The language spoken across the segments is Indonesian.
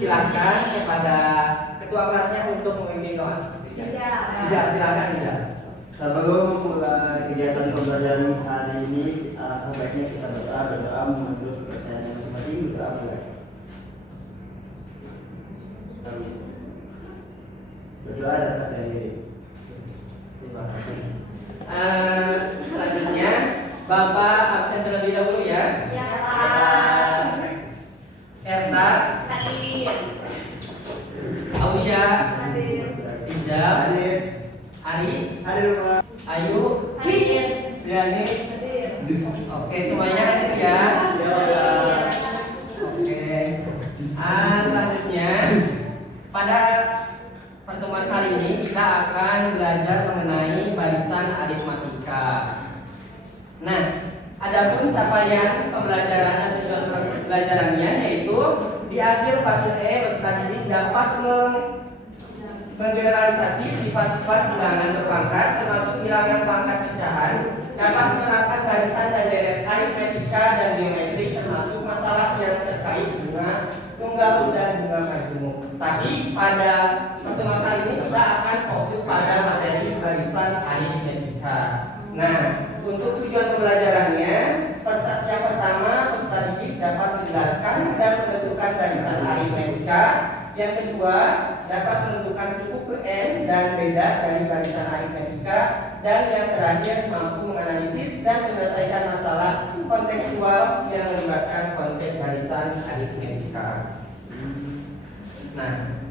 silakan kepada ketua kelasnya untuk memimpin doa. Tidak, silakan tidak. Sebelum memulai kegiatan pembelajaran hari ini, sebaiknya kita berdoa menurut kepercayaan masing-masing. Berdoa mulai. Amin. Berdoa datang dari diri. Terima kasih. Selanjutnya Bapak absen terlebih dahulu ya. Ya, Pak. Erta, Hadir. Aulia, Hadir. Ijal, Hadir. Ari, Hadir Pak. Ayu, Hadir. Diani. Hadir. Oke, semuanya hadir ya. Oke. Selanjutnya pada pertemuan kali ini kita akan belajar mengenai barisan aritmatika. Nah, adapun capaian pembelajaran atau tujuan pembelajarannya yaitu di akhir fase E peserta didik dapat menggeneralisasi sifat-sifat bilangan berpangkat termasuk bilangan pangkat pecahan, dapat menerapkan barisan dan deret aritmatika dan geometris termasuk masalah yang terkait bunga tunggal dan bunga majemuk. Tapi pada pertemuan kali ini kita akan fokus pada materi barisan aritmatika. Nah, untuk tujuan pembelajarannya, yang pertama peserta didik dapat menjelaskan dan menentukan barisan aritmatika. Yang kedua, dapat menentukan suku ke N dan beda dari barisan aritmatika. Dan yang terakhir, mampu menganalisis dan menyelesaikan masalah kontekstual yang melibatkan konsep barisan aritmatika. Nah,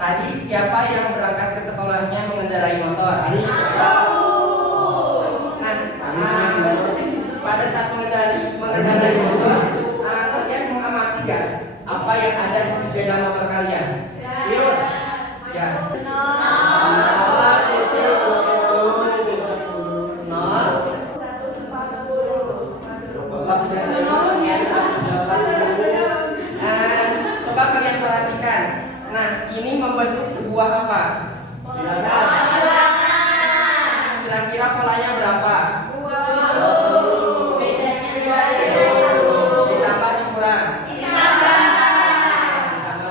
tadi siapa yang berangkat ke sekolahnya mengendarai motor? Pada saat mengendarai motor, kalian mengamati gak apa yang ada di sepeda motor kalian? Ya. Coba kalian perhatikan. Nah, ini membentuk sebuah apa? Kira-kira polanya berapa? Ditambah dikurang? Ditambah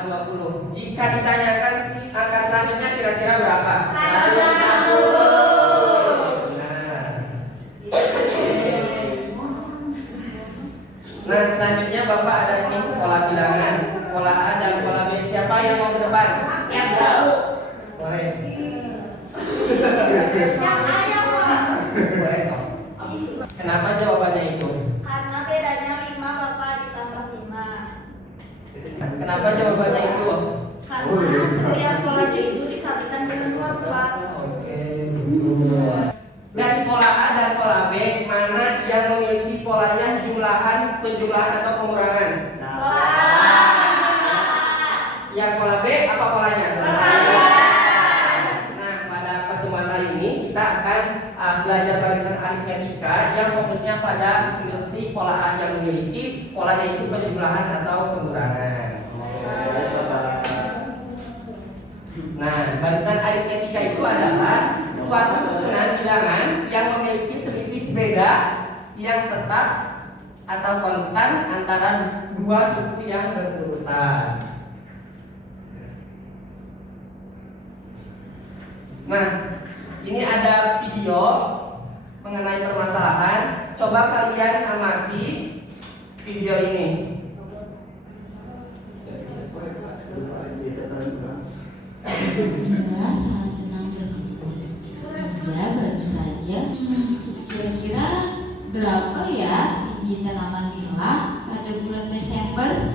20. Jika ditanyakan angka selanjutnya kira-kira berapa? 101. Nah, selanjutnya Bapak ada ini pola bilangan, pola A dan pola B. Siapa yang mau ke depan? Yang tahu. Boleh. Boleh, Sob. Kenapa jawabannya itu? Karena bedanya 5 Bapak ditambah 5. Kenapa jawabannya itu? Karena setiap polanya itu dikalikan dengan 2 Pak. Oke. Dari pola A dan pola B, mana yang memiliki polanya jumlahan, penjumlahan atau pengurangan? Yang pola B apa polanya? Nah, pada pertemuan kali ini kita akan belajar barisan aritmatika yang fokusnya pada seperti pola A yang memiliki polanya itu penjumlahan atau pengurangan. Nah, barisan aritmatika itu adalah suatu susunan bilangan yang memiliki selisih beda yang tetap atau konstan antara dua suku yang berurutan. Nah, ini ada video mengenai permasalahan. Coba kalian amati video ini. Alhamdulillah, sangat senang bertemu. Ya, baru saja. Kira-kira berapa ya biji tanaman nila pada bulan Desember?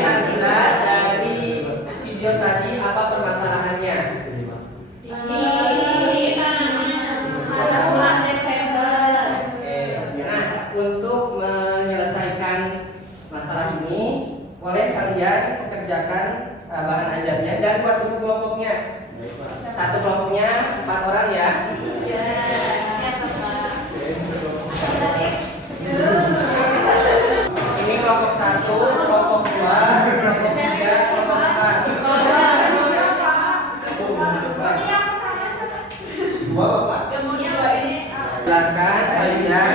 Kira-kira dari video tadi apa permasalahannya? Pada bulan Desember. Nah, untuk menyelesaikan masalah ini, boleh kalian pekerjakan bahan ajarnya dan buat buku kelompoknya. Satu kelompoknya 4 orang ya. Ini kelompok 1, kelompok 2, kelompok 3, kelompok 4. Dua Bapak. Kemudian kalian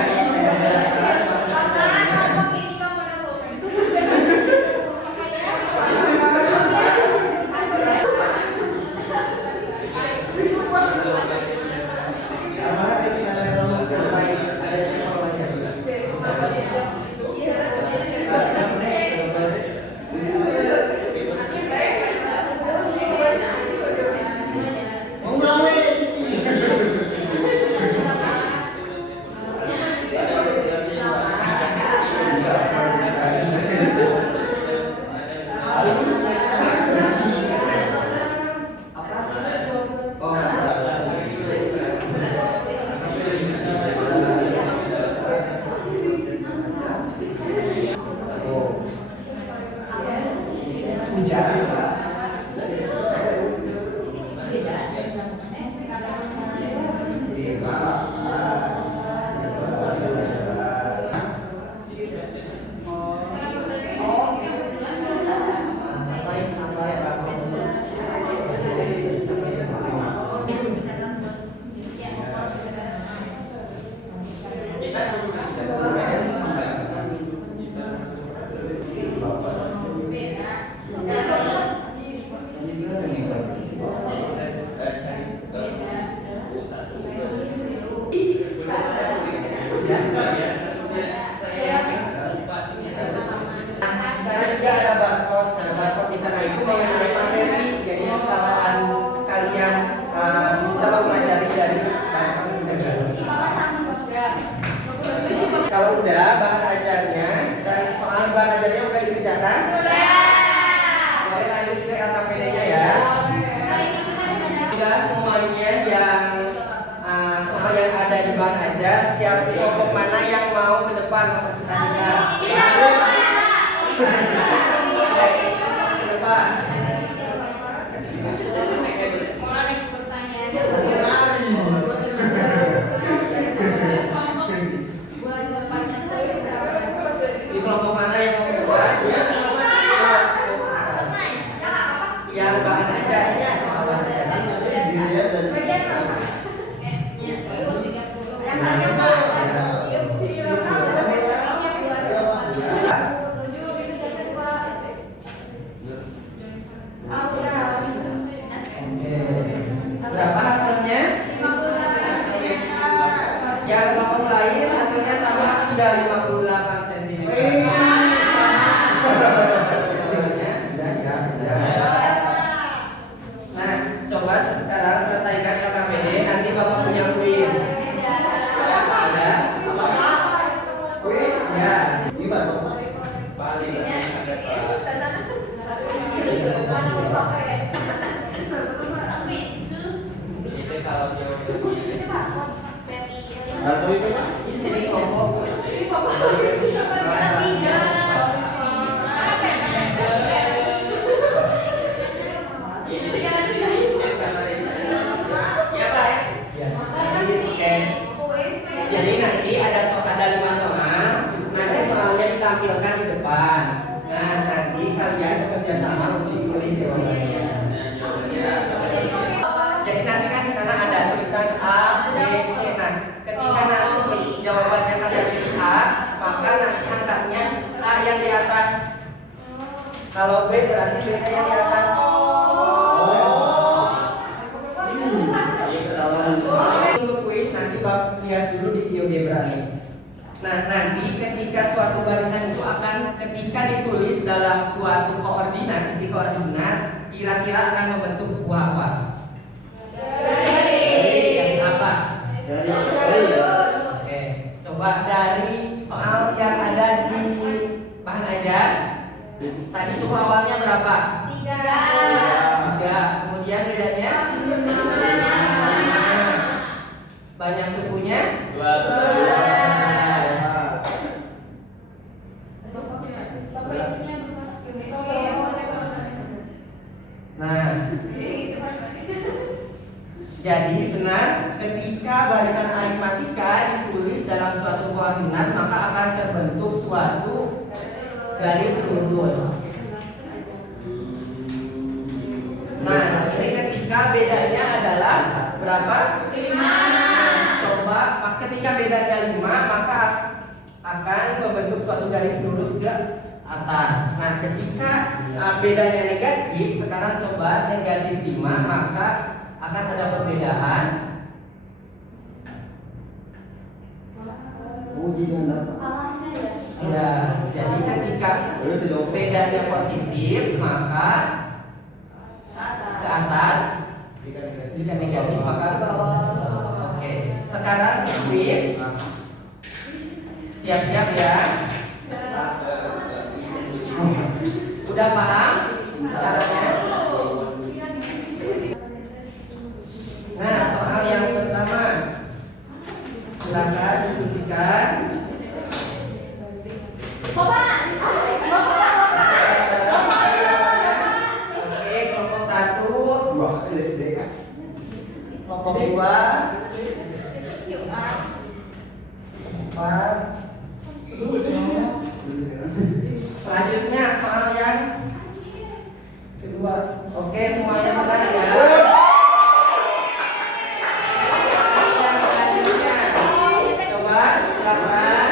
kalau udah bahan ajarnya dan soal bahan ajarnya udah dikerjakan? Sudah. Lanjut ke LKPD-nya ya. Sudah semuanya yang soal yang ada di bahan ajar, siap kelompok mana yang mau ke depan presentasinya? Ke depan. Di kelompok mana yang mau ke depan? Yang bahan ajarnya. Berapa hasilnya? Yang kelompok lain hasilnya sama tidak 58 cm. Nah, coba sekarang selesaikan KKPD, nanti Bapak punya kuis. Ada? Kuis? Ya. Gimana, Pak? Atau itu, Pak? Jadi kelompok. Ya, Pak. Jadi nanti ada 5 soal, nanti soalnya ditampilkan di depan. Nah, nanti kalian bekerja sama untuk tulis jawabannya. Jadi nanti kan di sana ada tulisan A, B, C. Nah, ketika nanti jawabannya kalian pilih A, maka nanti angkanya A yang di atas. Kalau B berarti B yang di atas. Untuk kuis nanti Bapak lihat dulu di GeoGebra nih. Nah, nanti ketika suatu barisan itu akan ketika ditulis dalam suatu koordinat, titik koordinat, kira-kira akan membentuk sebuah apa? Garis apa? Oke, coba dari soal yang ada di bahan ajar. Tadi suku awalnya berapa? 3. Kemudian bedanya? Banyak sukunya? 12. Nah, jadi benar ketika barisan aritmatika ditulis dalam suatu koordinat maka akan terbentuk suatu garis lurus. Nah, ini ketika bedanya adalah berapa? 5. Coba ketika bedanya 5 maka akan membentuk suatu garis lurus ke atas. Nah, ketika bedanya negatif, sekarang coba negatif 5 maka akan ada perbedaan. Oh, jadi Anda Ya, jadi ketika bedanya positif maka ke atas, jika negatif maka ke bawah. Oke, sekarang quiz. Siap-siap ya. Udah paham caranya? Nah, soal yang pertama, silakan diskusikan. Oke, kelompok 1, Wah, SD kan? kelompok 2, 4. Selanjutnya soal yang kedua. Oke, semuanya benar ya. Yang selanjutnya, coba silakan.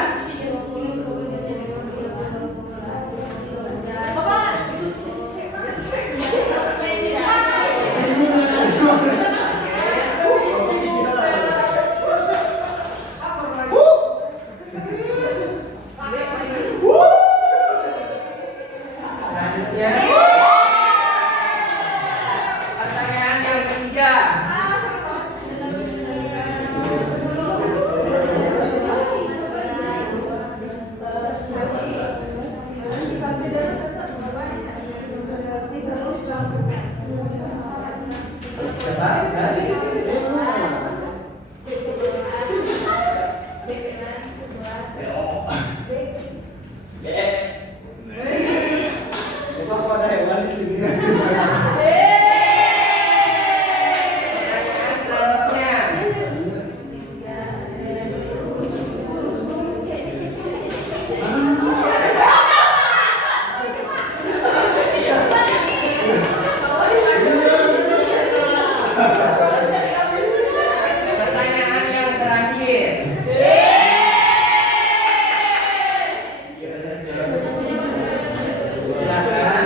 Selanjutnya, pertanyaan yang ketiga. Pertanyaan yang terakhir. Silakan.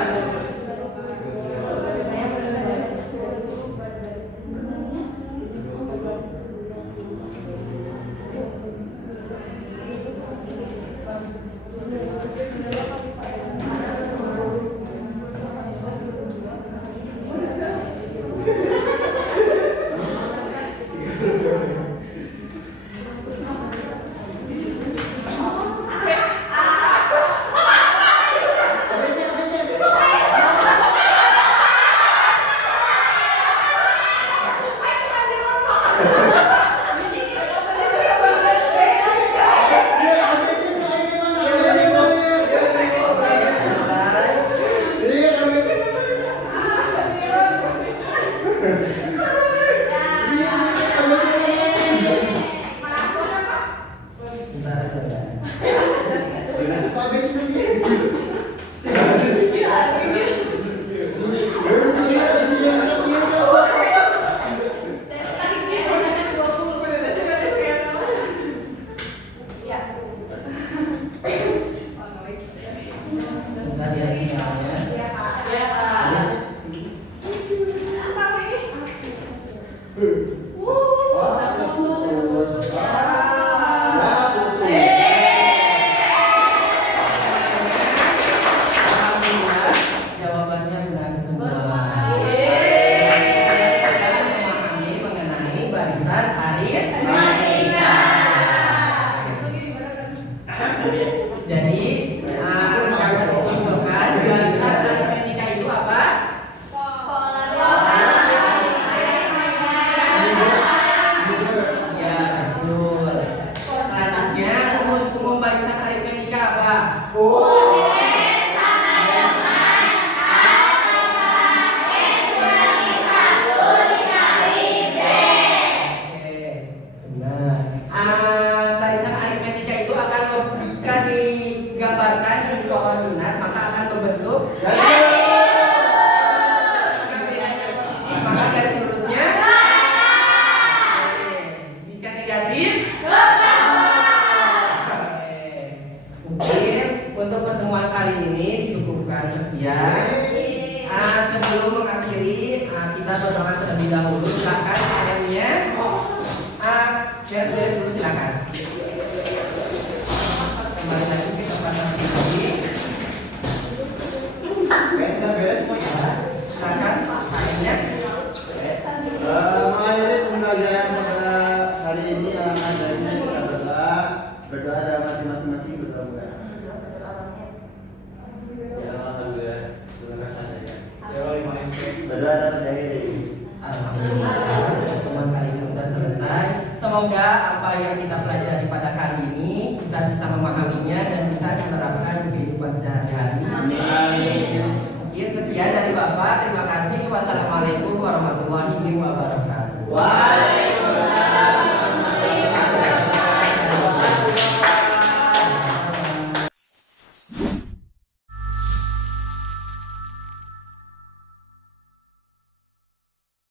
Bentar ya sinyalnya. Alhamdulillah, jawabannya benar semua. Dan memahami mengenai barisan aritmetika. Jadi, yang tersimpulkan barisan aritmetika itu apa? Ya, betul. Selanjutnya, rumus umum barisan aritmetika apa? Oke, benar. Barisan aritmetika itu akan jika digambarkan di koordinat maka akan membentuk jika bedanya positif maka garis lurusnya. Oke. Jika negatif kali ini cukupkan sekian. Sebelum mengakhiri, kita berdoa terlebih dahulu. Silakan ayamnya. Beres dulu silakan. Kembali lagi ke tempat yang tadi. Beres semuanya. Silakan ayamnya. Mengakhiri pembelajaran pada hari ini adanya kita berdoa dalam hati masing-masing berdoa. Ya, alhamdulillah. Terima kasih. Berdoa dalam diri. Alhamdulillah, pertemuan kali ini sudah selesai. Semoga apa yang kita pelajari pada kali ini kita bisa memahaminya dan bisa diterapkan di kehidupan sehari-hari. Amin. Mungkin sekian dari Bapak. Terima kasih. Wassalamualaikum warahmatullahi wabarakatuh.